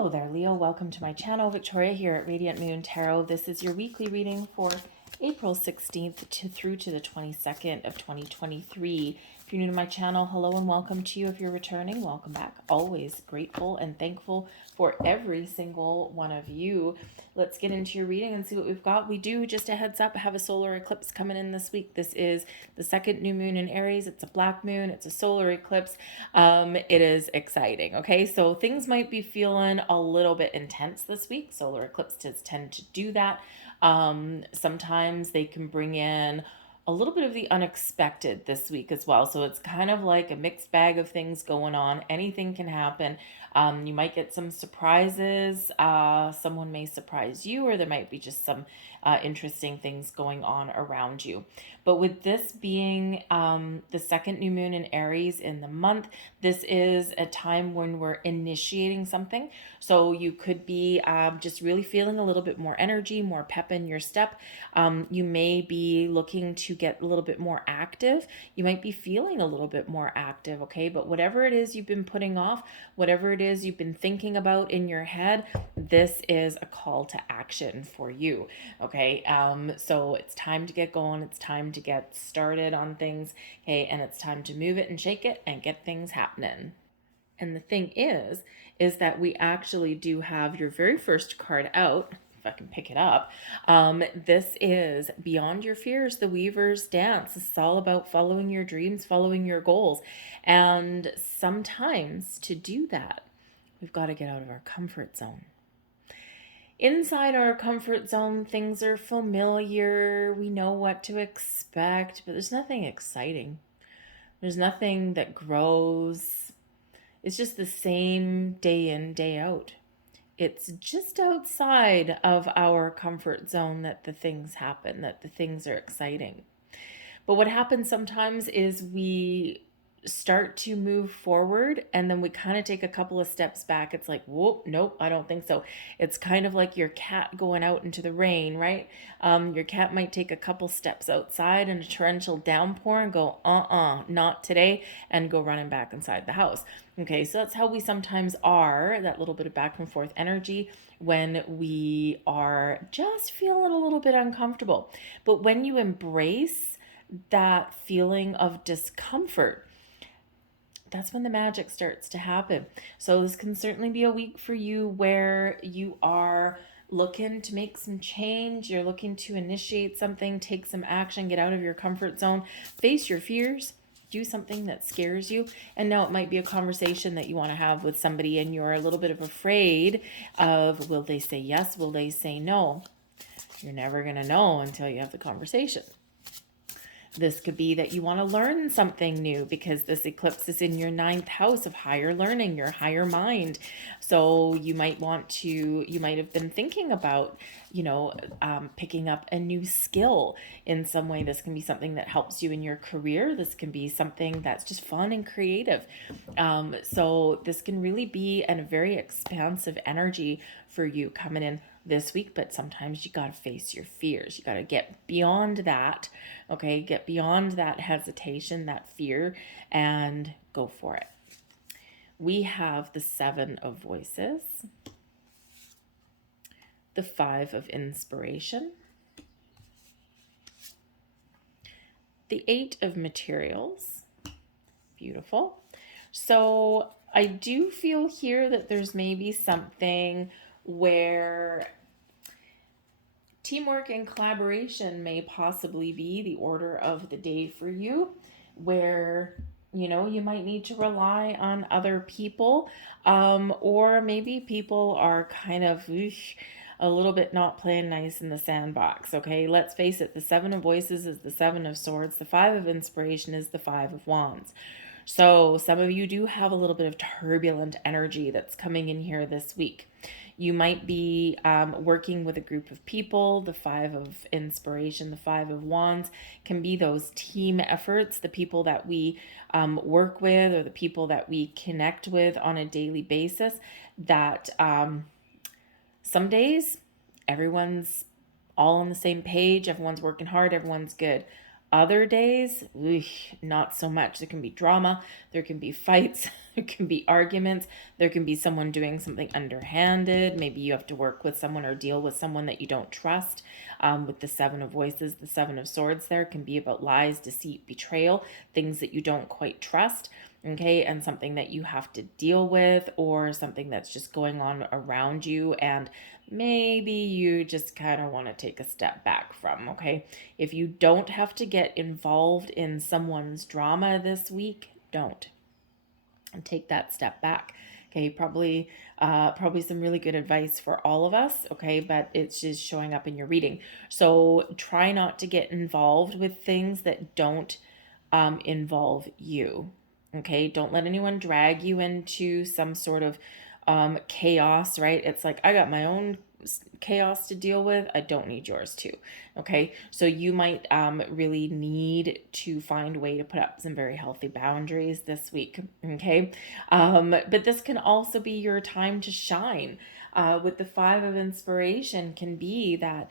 Hello there, Leo. Welcome to my channel. Victoria here at Radiant Moon Tarot. This is your weekly reading for April 16th through to the 22nd of 2023. If you're new to my channel, hello and welcome to you. If you're returning, welcome back. Always grateful and thankful for every single one of you. Let's get into your reading and see what we've got. We do, just a heads up, have a solar eclipse coming in this week. This is the second new moon in Aries. It's a black moon. It's a solar eclipse. It is exciting. Okay, so things might be feeling a little bit intense this week. Solar eclipses tend to do that. Sometimes they can bring in a little bit of the unexpected this week as well. So it's kind of like a mixed bag of things going on. Anything can happen. You might get some surprises. Someone may surprise you, or there might be just some interesting things going on around you. But with this being the second new moon in Aries in the month, this is a time when we're initiating something. So you could be just really feeling a little bit more energy, more pep in your step. You may be looking to get a little bit more active. You might be feeling a little bit more active, okay? But whatever it is you've been putting off, whatever it is you've been thinking about in your head, this is a call to action for you, okay? So it's time to get going. It's time to get started on things, okay? And it's time to move it and shake it and get things happening. And the thing is that we actually do have your very first card out. If I can pick it up. This is Beyond Your Fears, the Weaver's Dance. It's all about following your dreams, following your goals. And sometimes to do that, we've got to get out of our comfort zone. Inside our comfort zone, things are familiar. We know what to expect, but there's nothing exciting. There's nothing that grows. It's just the same day in, day out. It's just outside of our comfort zone that the things happen, that the things are exciting. But what happens sometimes is we start to move forward and then we kind of take a couple of steps back. It's like, whoop, nope, I don't think so. It's kind of like your cat going out into the rain, right? Your cat might take a couple steps outside in a torrential downpour and go, not today, and go running back inside the house. Okay, so that's how we sometimes are, that little bit of back and forth energy when we are just feeling a little bit uncomfortable. But when you embrace that feeling of discomfort, that's when the magic starts to happen. So this can certainly be a week for you where you are looking to make some change. You're looking to initiate something, take some action, get out of your comfort zone, face your fears, do something that scares you. And now it might be a conversation that you want to have with somebody and you're a little bit of afraid of, will they say yes? Will they say no? You're never going to know until you have the conversation. This could be that you want to learn something new because this eclipse is in your 9th house of higher learning, your higher mind. So you might have been thinking about, picking up a new skill in some way. This can be something that helps you in your career. This can be something that's just fun and creative. So this can really be a very expansive energy for you coming in this week, but sometimes you got to face your fears. You got to get beyond that, okay? Get beyond that hesitation, that fear, and go for it. We have the 7 of Voices, the 5 of Inspiration, the 8 of Materials. Beautiful. So I do feel here that there's maybe something where teamwork and collaboration may possibly be the order of the day for you, where you might need to rely on other people, or maybe people are kind of a little bit not playing nice in the sandbox. Okay, let's face it, the 7 of Voices is the 7 of Swords, the 5 of Inspiration is the 5 of Wands. So some of you do have a little bit of turbulent energy that's coming in here this week. You might be working with a group of people. The 5 of Inspiration, the 5 of Wands can be those team efforts, the people that we work with or the people that we connect with on a daily basis, that some days everyone's all on the same page, everyone's working hard, everyone's good. Other days, not so much. There can be drama, there can be fights, there can be arguments, there can be someone doing something underhanded. Maybe you have to work with someone or deal with someone that you don't trust. With the Seven of Voices, the Seven of Swords there can be about lies, deceit, betrayal, things that you don't quite trust. Okay, and something that you have to deal with, or something that's just going on around you, and maybe you just kind of want to take a step back from. Okay, if you don't have to get involved in someone's drama this week, don't, and take that step back. Okay, probably some really good advice for all of us. Okay, but it's just showing up in your reading. So try not to get involved with things that don't involve you. Okay, don't let anyone drag you into some sort of chaos, right? It's like, I got my own chaos to deal with. I don't need yours too. Okay, so you might really need to find a way to put up some very healthy boundaries this week. Okay, but this can also be your time to shine. With the Five of Inspiration can be that,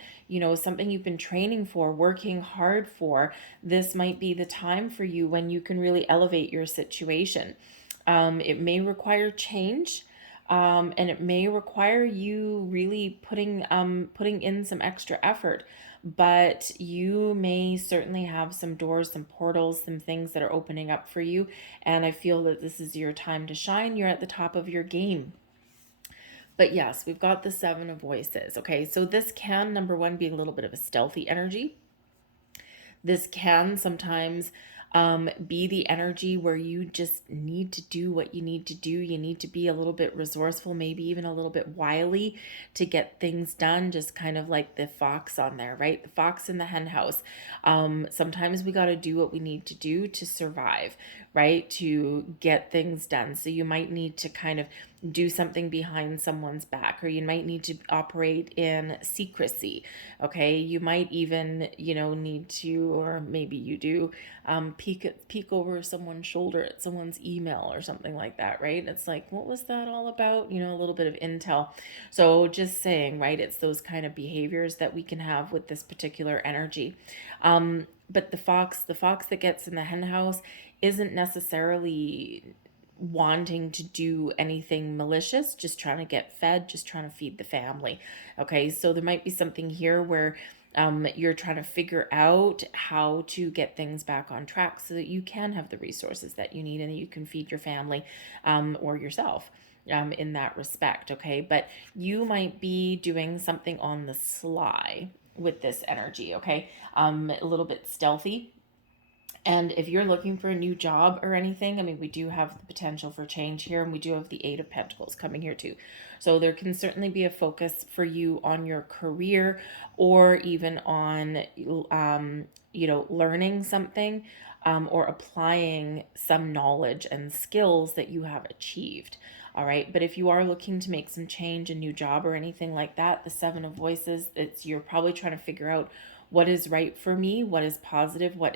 something you've been training for, working hard for. This might be the time for you when you can really elevate your situation. It may require change. And it may require you really putting in some extra effort, but you may certainly have some doors, some portals, some things that are opening up for you. And I feel that this is your time to shine. You're at the top of your game. But yes, we've got the Seven of Voices. Okay, so this can, number one, be a little bit of a stealthy energy. This can sometimes be the energy where you just need to do what you need to do. You need to be a little bit resourceful, maybe even a little bit wily to get things done, just kind of like the fox on there, right? The fox in the hen house. Sometimes we got to do what we need to do to survive, right? To get things done. So you might need to kind of do something behind someone's back, or you might need to operate in secrecy. Okay, you might even need to, or maybe you do, peek over someone's shoulder at someone's email or something like that, right? It's like, what was that all about? A little bit of intel. So just saying, right, it's those kind of behaviors that we can have with this particular energy. But the fox that gets in the hen house isn't necessarily wanting to do anything malicious, just trying to get fed, just trying to feed the family. Okay, so there might be something here where you're trying to figure out how to get things back on track so that you can have the resources that you need and that you can feed your family or yourself in that respect. Okay, but you might be doing something on the sly with this energy. Okay, a little bit stealthy. And if you're looking for a new job or anything, I mean, we do have the potential for change here, and we do have the Eight of Pentacles coming here too. So there can certainly be a focus for you on your career, or even on, learning something or applying some knowledge and skills that you have achieved. All right. But if you are looking to make some change, a new job or anything like that, the Seven of Voices, you're probably trying to figure out what is right for me, what is positive, what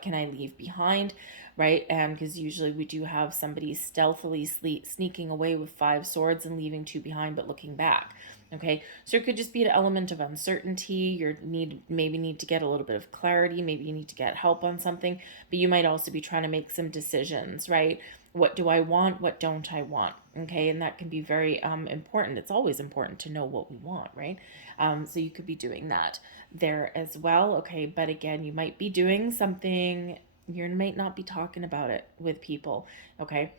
can I leave behind, right? And because usually we do have somebody stealthily sneaking away with 5 swords and leaving 2 behind, but looking back. Okay, so it could just be an element of uncertainty. Maybe need to get a little bit of clarity. Maybe you need to get help on something, but you might also be trying to make some decisions, right? What do I want? What don't I want? Okay, and that can be very important. It's always important to know what we want, right? So you could be doing that there as well. Okay, but again, you might be doing something, you might not be talking about it with people. Okay,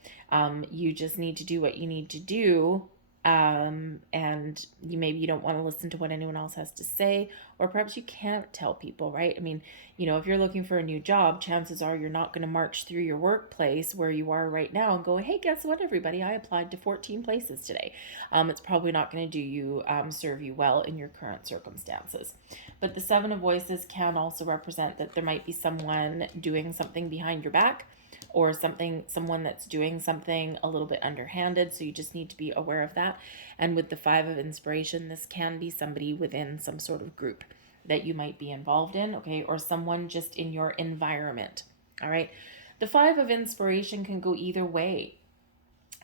you just need to do what you need to do. And maybe you don't want to listen to what anyone else has to say, or perhaps you can't tell people, right? I mean, if you're looking for a new job, chances are you're not going to march through your workplace where you are right now and go, hey, guess what, everybody, I applied to 14 places today. It's probably not going to serve you well in your current circumstances. But the Seven of Voices can also represent that there might be someone doing something behind your back, or someone that's doing something a little bit underhanded, so you just need to be aware of that. And with the Five of Inspiration, this can be somebody within some sort of group that you might be involved in, okay, or someone just in your environment. All right, the Five of Inspiration can go either way.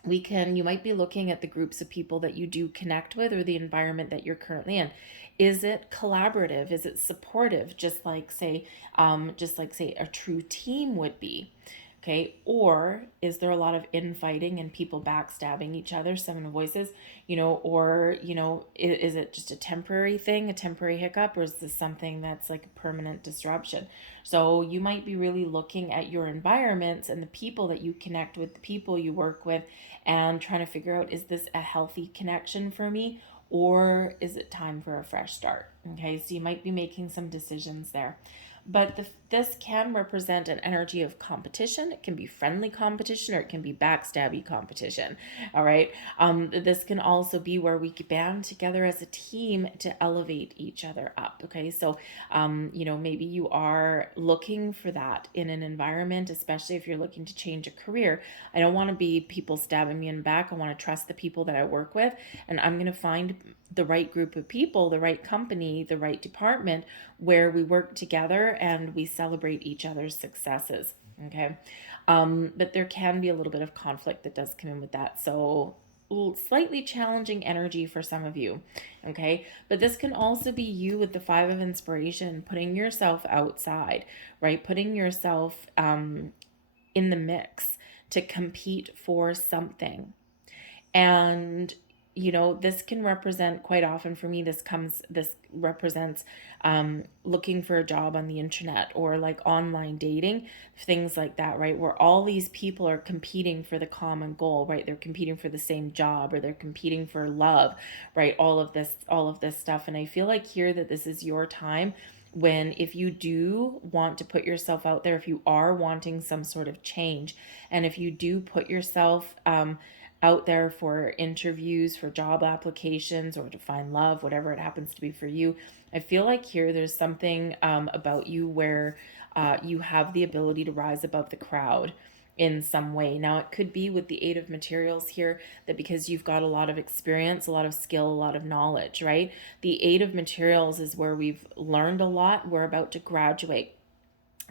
You might be looking at the groups of people that you do connect with, or the environment that you're currently in. Is it collaborative? Is it supportive? Just like say a true team would be. Okay, or is there a lot of infighting and people backstabbing each other, Seven of Voices, or is it just a temporary thing, a temporary hiccup, or is this something that's like a permanent disruption? So you might be really looking at your environments and the people that you connect with, the people you work with, and trying to figure out, is this a healthy connection for me, or is it time for a fresh start? Okay, so you might be making some decisions there. But this can represent an energy of competition. It can be friendly competition, or it can be backstabby competition. All right. This can also be where we band together as a team to elevate each other up. Okay. So, maybe you are looking for that in an environment, especially if you're looking to change a career. I don't want to be people stabbing me in the back. I want to trust the people that I work with, and I'm going to find the right group of people, the right company, the right department where we work together and we celebrate each other's successes. Okay. But there can be a little bit of conflict that does come in with that. So, slightly challenging energy for some of you. Okay. But this can also be you with the Five of Inspiration, putting yourself outside, right? Putting yourself in the mix to compete for something. And this can represent, quite often for me, this represents looking for a job on the internet, or like online dating, things like that, right? Where all these people are competing for the common goal, right? They're competing for the same job, or they're competing for love, right? All of this stuff. And I feel like here that this is your time when, if you do want to put yourself out there, if you are wanting some sort of change, and if you do put yourself out there for interviews, for job applications, or to find love, whatever it happens to be for you, I feel like here there's something about you where you have the ability to rise above the crowd in some way. Now, it could be with the Eight of Materials here, that because you've got a lot of experience, a lot of skill, a lot of knowledge, right? The Eight of Materials is where we've learned a lot. We're about to graduate.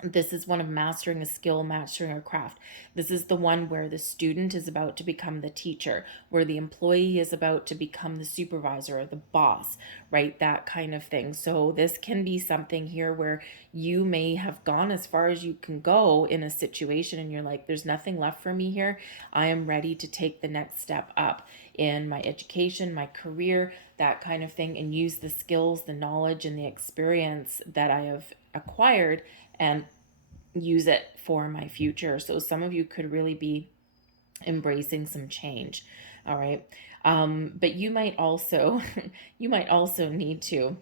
This is one of mastering a skill, mastering a craft. This is the one where the student is about to become the teacher, where the employee is about to become the supervisor or the boss, right? That kind of thing. So this can be something here where you may have gone as far as you can go in a situation, and you're like, there's nothing left for me here. I am ready to take the next step up in my education, my career, that kind of thing, and use the skills, the knowledge, and the experience that I have acquired, and use it for my future. So some of you could really be embracing some change. All right. But you might also you might also need to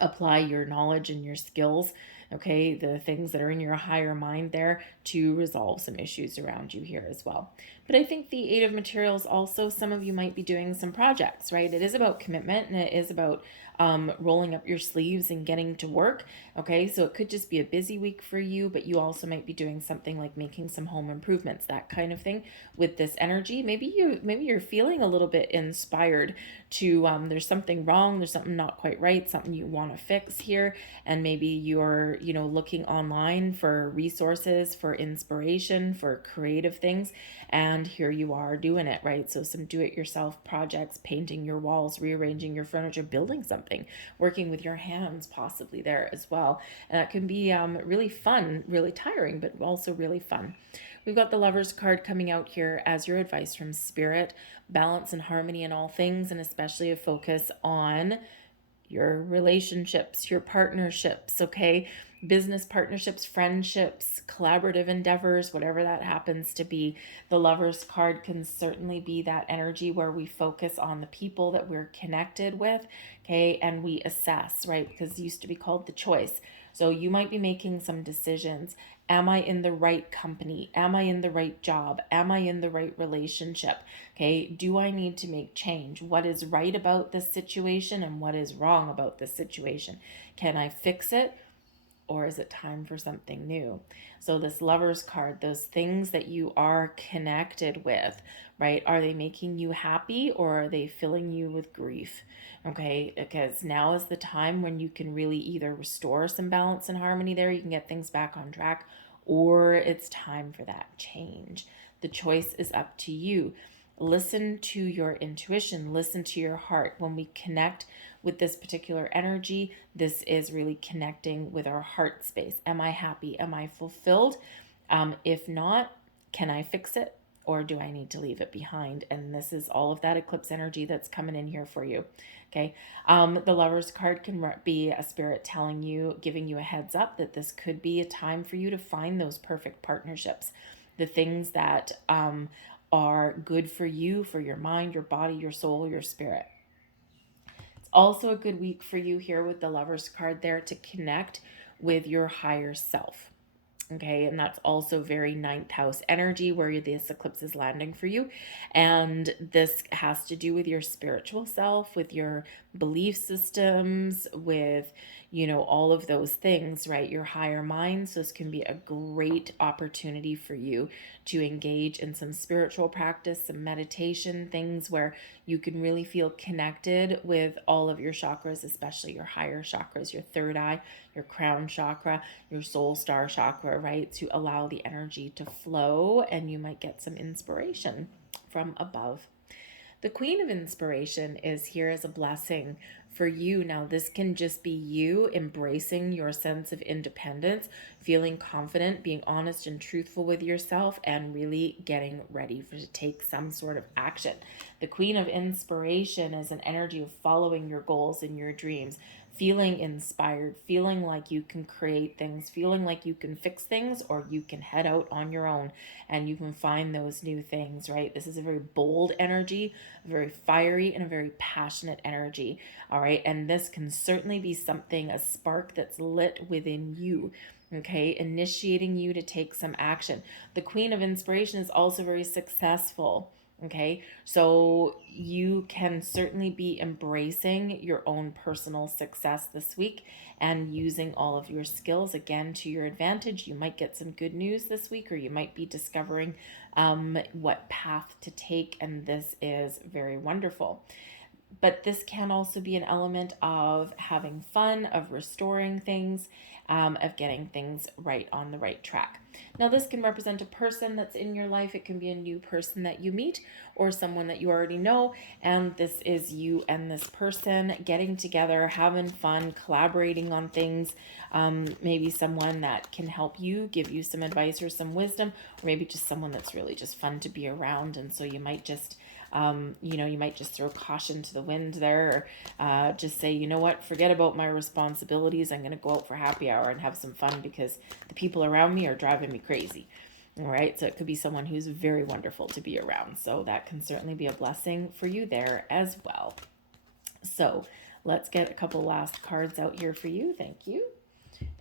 apply your knowledge and your skills, okay, the things that are in your higher mind there, to resolve some issues around you here as well. But I think the Eight of Materials also, some of you might be doing some projects, right? It is about commitment, and it is about rolling up your sleeves and getting to work. Okay, so it could just be a busy week for you, but you also might be doing something like making some home improvements, that kind of thing. With this energy, maybe you're feeling a little bit inspired to there's something wrong, there's something not quite right, something you want to fix here, and maybe you're looking online for resources, for inspiration, for creative things, and here you are doing it, right? So some do-it-yourself projects, painting your walls, rearranging your furniture, building something, working with your hands possibly there as well. And that can be really fun, really tiring, but also really fun. We've got the Lovers card coming out here as your advice from Spirit: balance and harmony in all things, and especially a focus on your relationships, your partnerships, okay? Business partnerships, friendships, collaborative endeavors, whatever that happens to be. The Lovers card can certainly be that energy where we focus on the people that we're connected with, okay? And we assess, right? Because it used to be called the choice. So you might be making some decisions. Am I in the right company? Am I in the right job? Am I in the right relationship? Okay, do I need to make change? What is right about this situation and what is wrong about this situation? Can I fix it, or is it time for something new? So this Lovers card, those things that you are connected with, right? Are they making you happy, or are they filling you with grief? Okay, because now is the time when you can really either restore some balance and harmony there, you can get things back on track, or it's time for that change. The choice is up to you. Listen to your intuition, listen to your heart. When we connect with this particular energy, this is really connecting with our heart space. Am I happy? Am I fulfilled? If not, can I fix it? Or do I need to leave it behind? And this is all of that eclipse energy that's coming in here for you. Okay. The Lover's card can be a spirit telling you, giving you a heads up that this could be a time for you to find those perfect partnerships. The things that are good for you, for your mind, your body, your soul, your spirit. It's also a good week for you here with the Lover's card there to connect with your higher self. Okay, and that's also very ninth house energy where this eclipse is landing for you. And this has to do with your spiritual self, with your belief systems, with, all of those things, right? Your higher mind. So this can be a great opportunity for you to engage in some spiritual practice, some meditation, things where you can really feel connected with all of your chakras, especially your higher chakras, your third eye, your crown chakra, your soul star chakra, right? To allow the energy to flow, and you might get some inspiration from above. The Queen of Inspiration is here as a blessing for you. Now, this can just be you embracing your sense of independence, feeling confident, being honest and truthful with yourself, and really getting ready to take some sort of action. The Queen of Inspiration is an energy of following your goals and your dreams, feeling inspired, feeling like you can create things, feeling like you can fix things, or you can head out on your own and you can find those new things, right? This is a very bold energy, a very fiery, and a very passionate energy, all right? And this can certainly be something, a spark that's lit within you, okay, initiating you to take some action. The Queen of Inspiration is also very successful. Okay, so you can certainly be embracing your own personal success this week and using all of your skills again to your advantage. You might get some good news this week, or you might be discovering what path to take, and this is very wonderful. But this can also be an element of having fun, of restoring things, of getting things right on the right track. Now, this can represent a person that's in your life. It can be a new person that you meet or someone that you already know. And this is you and this person getting together, having fun, collaborating on things. Maybe someone that can help you, give you some advice or some wisdom, or maybe just someone that's really just fun to be around. And so you might just you might just throw caution to the wind there, or just say, you know what, forget about my responsibilities. I'm going to go out for happy hour and have some fun because the people around me are driving me crazy. All right. So it could be someone who's very wonderful to be around. So that can certainly be a blessing for you there as well. So let's get a couple last cards out here for you. Thank you.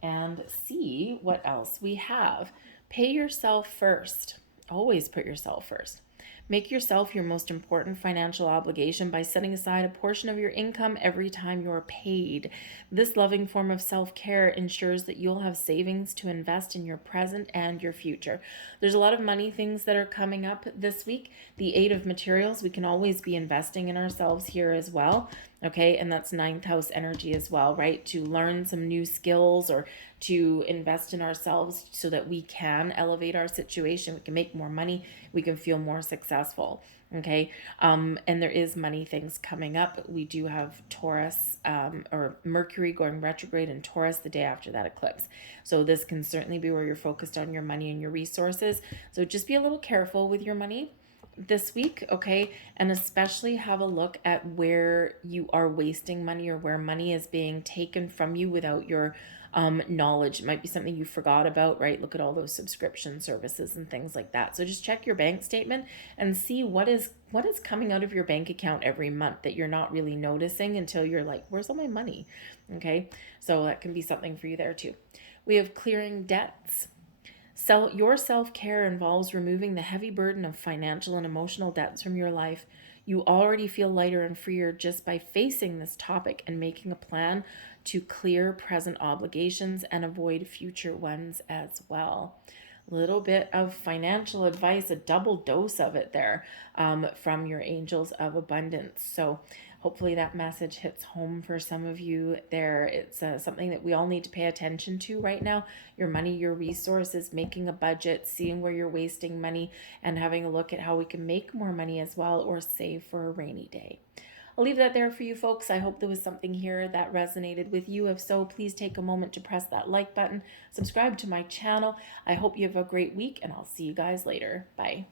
And see what else we have. Pay yourself first. Always put yourself first. Make yourself your most important financial obligation by setting aside a portion of your income every time you're paid. This loving form of self-care ensures that you'll have savings to invest in your present and your future. There's a lot of money things that are coming up this week. The Eight of Materials, we can always be investing in ourselves here as well. Okay, and that's ninth house energy as well, right? To learn some new skills or to invest in ourselves so that we can elevate our situation. We can make more money. We can feel more successful. Okay, and there is money things coming up. We do have Taurus or Mercury going retrograde in Taurus the day after that eclipse. So this can certainly be where you're focused on your money and your resources. So just be a little careful with your money this week, okay? And especially have a look at where you are wasting money or where money is being taken from you without your knowledge. It might be something you forgot about, right? Look at all those subscription services and things like that. So just check your bank statement and see what is coming out of your bank account every month that you're not really noticing until you're like, where's all my money? Okay, so that can be something for you there too. We have clearing debts. Your self-care involves removing the heavy burden of financial and emotional debts from your life. You already feel lighter and freer just by facing this topic and making a plan to clear present obligations and avoid future ones as well. little bit of financial advice, a double dose of it there from your angels of abundance. So hopefully that message hits home for some of you there. It's something that we all need to pay attention to right now. Your money, your resources, making a budget, seeing where you're wasting money, and having a look at how we can make more money as well, or save for a rainy day. I'll leave that there for you folks. I hope there was something here that resonated with you. If so, please take a moment to press that like button, subscribe to my channel. I hope you have a great week, and I'll see you guys later. Bye.